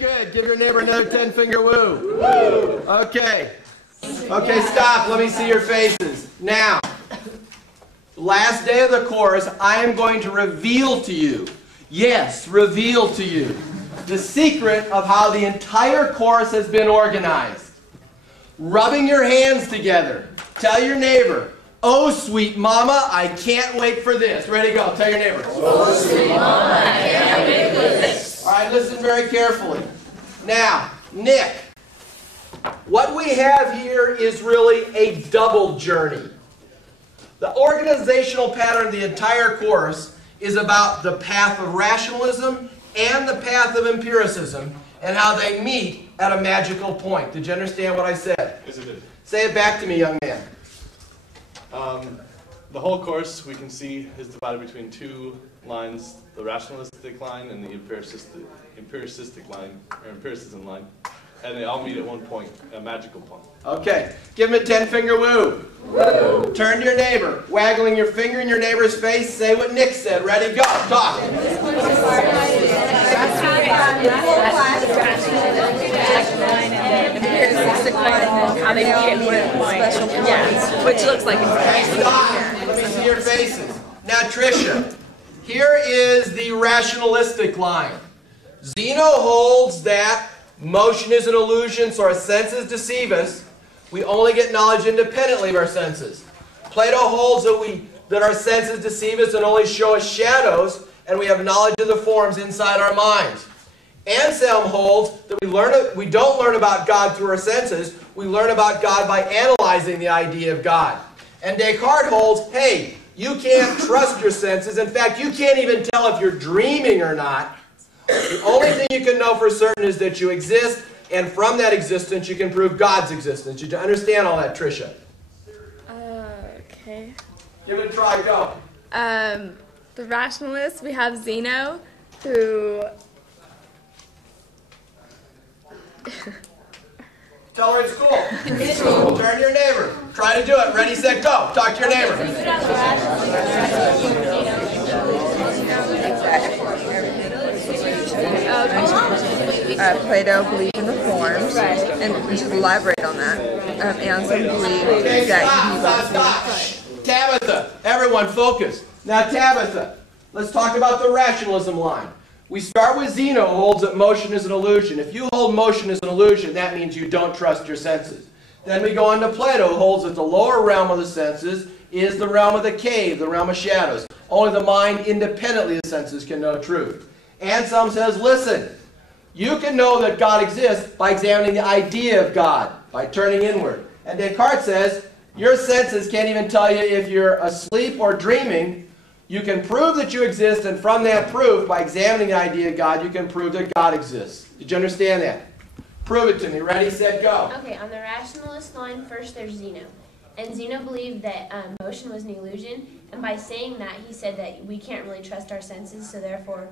good. Give your neighbor another 10-finger woo. Woo. Okay. Okay, stop. Let me see your faces. Now, last day of the course, I am going to reveal to you, yes, reveal to you, the secret of how the entire course has been organized. Rubbing your hands together. Tell your neighbor, oh, sweet mama, I can't wait for this. Ready, go. Tell your neighbor. Oh, sweet mama, I can't wait for this. All right, listen very carefully. Now, Nick, what we have here is really a double journey. The organizational pattern of the entire course is about the path of rationalism and the path of empiricism and how they meet at a magical point. Did you understand what I said? Yes, I did. Say it back to me, young man. The whole course, we can see, is divided between two lines, the rationalistic line and the empiricistic line, or empiricism line. And they all meet at one point, a magical point. Okay. Give him a 10-finger woo. Woo. Turn to your neighbor. Waggling your finger in your neighbor's face. Say what Nick said. Ready, go. Talk. Which looks like it's stop. Let me see your faces. Now, Tricia, here is the rationalistic line. Zeno holds that motion is an illusion, so our senses deceive us. We only get knowledge independently of our senses. Plato holds that our senses deceive us and only show us shadows, and we have knowledge of the forms inside our minds. Anselm holds that we don't learn about God through our senses. We learn about God by analyzing the idea of God. And Descartes holds, hey, you can't trust your senses. In fact, you can't even tell if you're dreaming or not. The only thing you can know for certain is that you exist, and from that existence you can prove God's existence. You understand all that, Tricia? Okay. Give it a try, go. The rationalists, we have Zeno, who... Tell her it's cool. It's cool. Turn to your neighbor. Try to do it. Ready, set, go. Talk to your neighbor. Plato believed in the forms, and just elaborate on that. Anselm believed that Stop. Tabitha, everyone focus. Now Tabitha, let's talk about the rationalism line. We start with Zeno, who holds that motion is an illusion. If you hold motion as an illusion, that means you don't trust your senses. Then we go on to Plato, who holds that the lower realm of the senses is the realm of the cave, the realm of shadows. Only the mind independently of the senses can know truth. Anselm says, listen, you can know that God exists by examining the idea of God, by turning inward. And Descartes says, your senses can't even tell you if you're asleep or dreaming. You can prove that you exist, and from that proof, by examining the idea of God, you can prove that God exists. Did you understand that? Prove it to me. Ready, set, go. Okay, on the rationalist line, first there's Zeno. And Zeno believed that motion was an illusion, and by saying that, he said that we can't really trust our senses, so therefore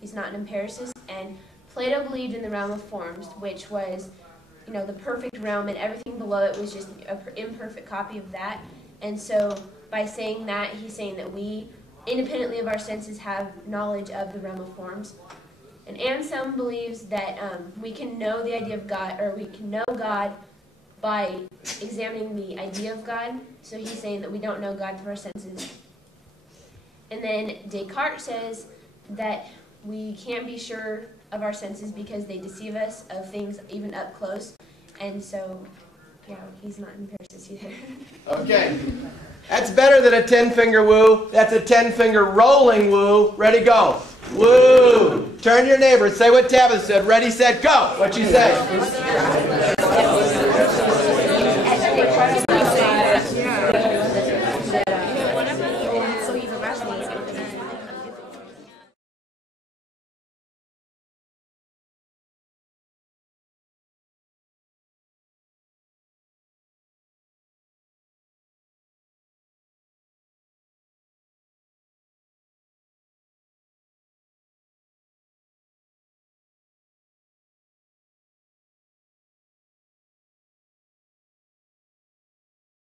he's not an empiricist. And Plato believed in the realm of forms, which was, you know, the perfect realm, and everything below it was just an imperfect copy of that. And so by saying that, he's saying that we, independently of our senses, have knowledge of the realm of forms. And Anselm believes that we can know the idea of God, or we can know God by examining the idea of God. So he's saying that we don't know God through our senses. And then Descartes says that we can't be sure of our senses because they deceive us of things even up close. And so, yeah, he's not an empiricist either. Okay. That's better than a 10-finger woo. That's a 10-finger rolling woo. Ready, go. Woo. Turn to your neighbor. Say what Tabitha said. Ready, set, go. What'd you say?